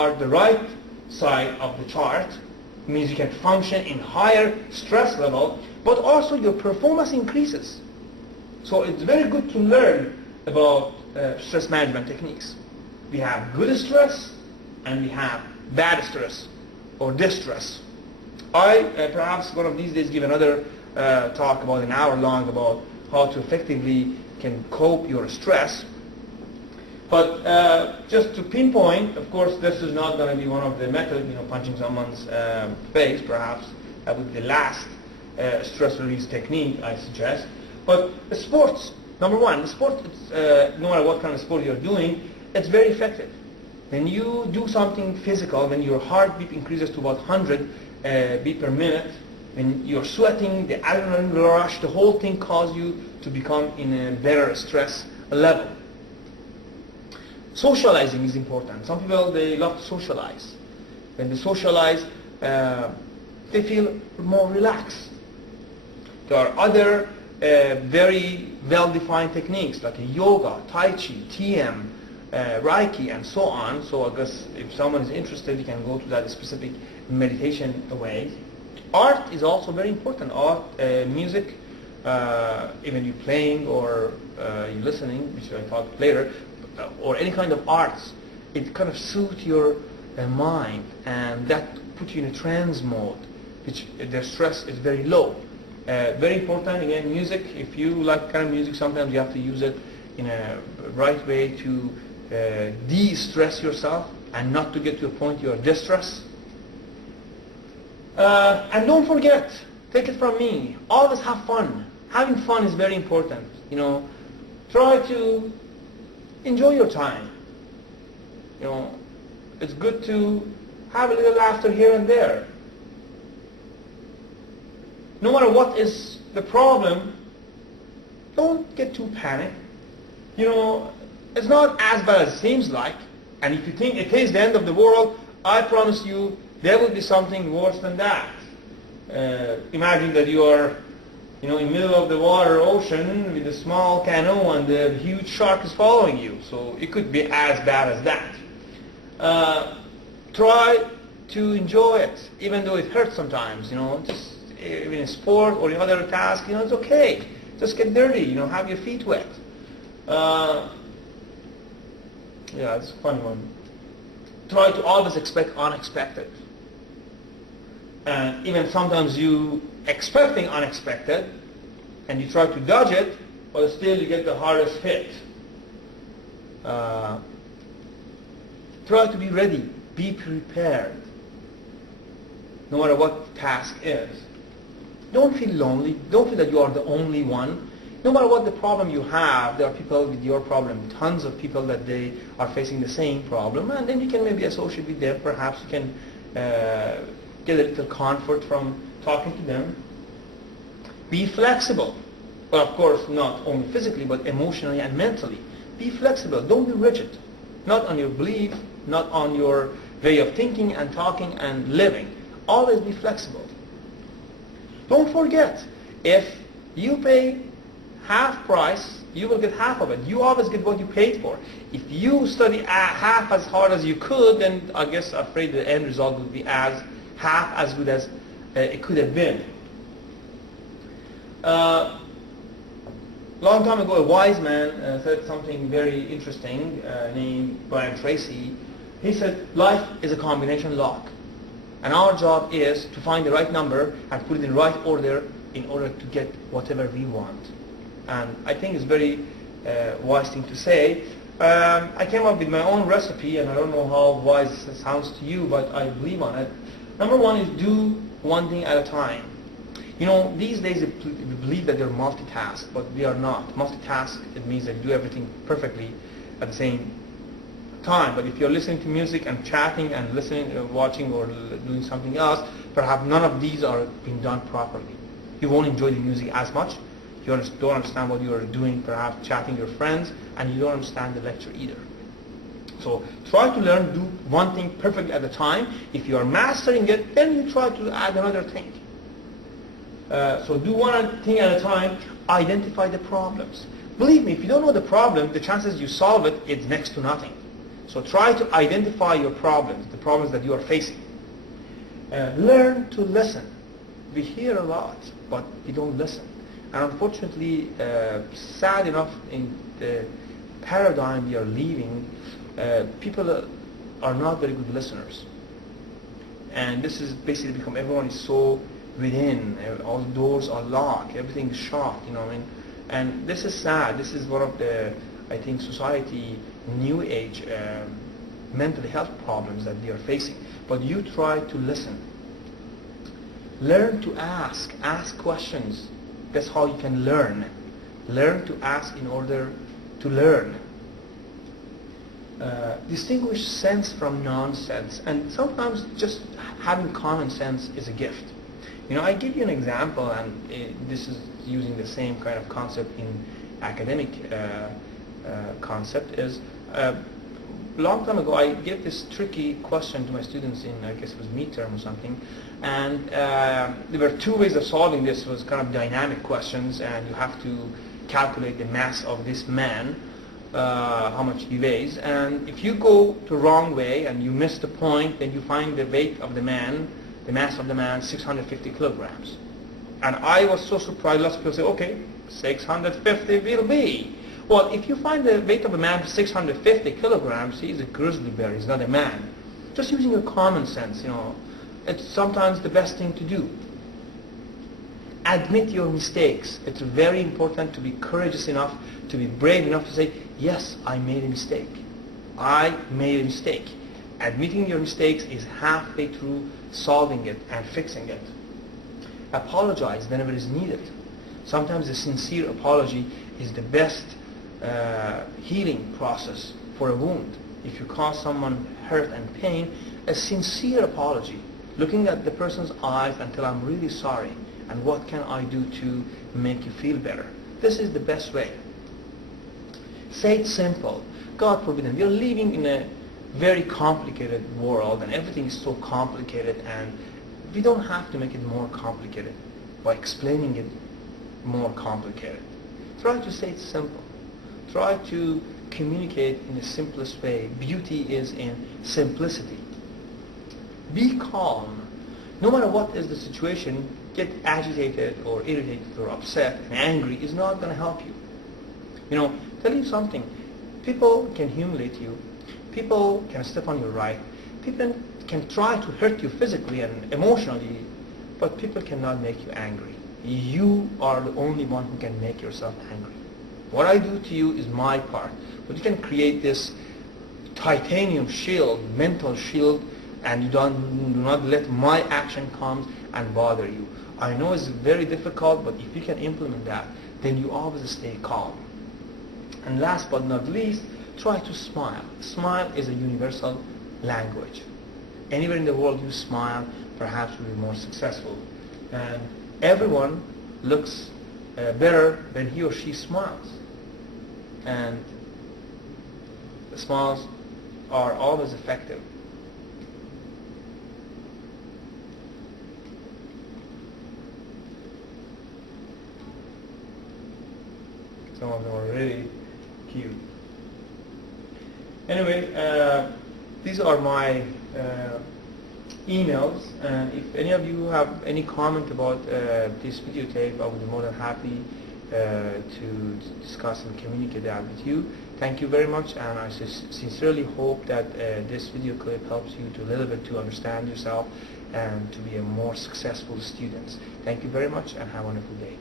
are the right side of the chart, means you can function in higher stress level, but also your performance increases. So it's very good to learn about stress management techniques. We have good stress and we have bad stress or distress. I perhaps one of these days give another talk about an hour long about how to effectively can cope your stress. But just to pinpoint, of course, this is not going to be one of the methods, punching someone's face, perhaps. That would be the last stress release technique I suggest. But sports, number one, sport, no matter what kind of sport you're doing, it's very effective. When you do something physical, when your heartbeat increases to about 100 beat per minute, when you're sweating, the adrenaline rush, the whole thing causes you to become in a better stress level. Socializing is important. Some people, they love to socialize. When they socialize, they feel more relaxed. There are other very well-defined techniques like yoga, tai chi, TM, Reiki, and so on. So I guess if someone is interested, you can go to that specific meditation way. Art is also very important. Art, music, even you playing or you listening, which I talk later, or any kind of arts, it kind of soothes your mind, and that puts you in a trance mode, which their stress is very low. Very important, again, music. If you like kind of music, sometimes you have to use it in a right way to de-stress yourself and not to get to a point you're distressed. And don't forget, take it from me, always have fun. Having fun is very important. Try to enjoy your time. It's good to have a little laughter here and there. No matter what is the problem, don't get too panicked. It's not as bad as it seems like. And if you think it is the end of the world, I promise you there will be something worse than that. Imagine that you are in the middle of the ocean with a small canoe and the huge shark is following you. So it could be as bad as that. Try to enjoy it, even though it hurts sometimes. Just even in sport or in other tasks, it's okay. Just get dirty, have your feet wet. Yeah, it's a funny one. Try to always expect unexpected. And even sometimes you expecting unexpected, and you try to dodge it, but still you get the hardest hit. Try to be ready, be prepared, no matter what the task is. Don't feel lonely, don't feel that you are the only one. No matter what the problem you have, there are people with your problem, tons of people that they are facing the same problem, and then you can maybe associate with them. Perhaps you can get a little comfort from talking to them. Be flexible. But of course, not only physically, but emotionally and mentally. Be flexible. Don't be rigid. Not on your belief, not on your way of thinking and talking and living. Always be flexible. Don't forget, if you pay half price, you will get half of it. You always get what you paid for. If you study half as hard as you could, then I guess I'm afraid the end result would be half as good as it could have been. Long time ago, a wise man said something very interesting, named Brian Tracy. He said, life is a combination lock. And our job is to find the right number and put it in the right order in order to get whatever we want. And I think it's a very wise thing to say. I came up with my own recipe, and I don't know how wise it sounds to you, but I believe on it. Number one is do one thing at a time. These days we believe that they're multitask, but we are not. Multitask, it means that you do everything perfectly at the same time. But if you're listening to music and chatting and listening, watching, or doing something else, perhaps none of these are being done properly. You won't enjoy the music as much. You don't understand what you are doing, perhaps chatting with your friends, and you don't understand the lecture either. So try to learn, do one thing perfectly at a time. If you are mastering it, then you try to add another thing. So do one thing at a time. Identify the problems. Believe me, if you don't know the problem, the chances you solve it is next to nothing. So try to identify your problems, the problems that you are facing. Learn to listen. We hear a lot, but we don't listen. And unfortunately, sad enough, in the paradigm we are living, people are not very good listeners. And this is basically become, everyone is so within, all the doors are locked, everything is shut, you know what I mean? And this is sad. This is one of the, I think, society, new age, mental health problems that we are facing. But you try to listen. Learn to ask questions. That's how you can learn. Learn to ask in order to learn. Distinguish sense from nonsense, and sometimes just having common sense is a gift. You know, I give you an example, and this is using the same kind of concept in academic concept. Is long time ago I gave this tricky question to my students in, I guess it was midterm or something, and there were two ways of solving this. It was kind of dynamic questions, and you have to calculate the mass of this man, how much he weighs, and if you go the wrong way and you miss the point, then you find the weight of the man, the mass of the man, 650 kilograms. And I was so surprised. Lots of people say, okay, 650 will be. Well, if you find the weight of a man 650 kilograms, he's a grizzly bear, he's not a man. Just using your common sense, you know, it's sometimes the best thing to do. Admit your mistakes. It's very important to be courageous enough, to be brave enough to say, yes, I made a mistake. I made a mistake. Admitting your mistakes is halfway through solving it and fixing it. Apologize whenever is needed. Sometimes a sincere apology is the best healing process for a wound. If you cause someone hurt and pain, a sincere apology, looking at the person's eyes and tell, I'm really sorry, and what can I do to make you feel better? This is the best way. Say it simple. God forbid, we are living in a very complicated world, and everything is so complicated, and we don't have to make it more complicated by explaining it more complicated. Try to say it simple. Try to communicate in the simplest way. Beauty is in simplicity. Be calm. No matter what is the situation, get agitated or irritated or upset and angry is not going to help you. You know, tell you something. People can humiliate you. People can step on your right. People can try to hurt you physically and emotionally, but people cannot make you angry. You are the only one who can make yourself angry. What I do to you is my part. But you can create this titanium shield, mental shield, and you do not let my action come and bother you. I know it's very difficult, but if you can implement that, then you always stay calm. And last but not least, try to smile. Smile is a universal language. Anywhere in the world you smile, perhaps you'll be more successful. And everyone looks better when he or she smiles. And smiles are always effective. Some of them are really cute. Anyway, these are my emails, and if any of you have any comment about this videotape, I would be more than happy to discuss and communicate that with you. Thank you very much, and I sincerely hope that this video clip helps you to a little bit to understand yourself and to be a more successful student. Thank you very much, and have a wonderful day.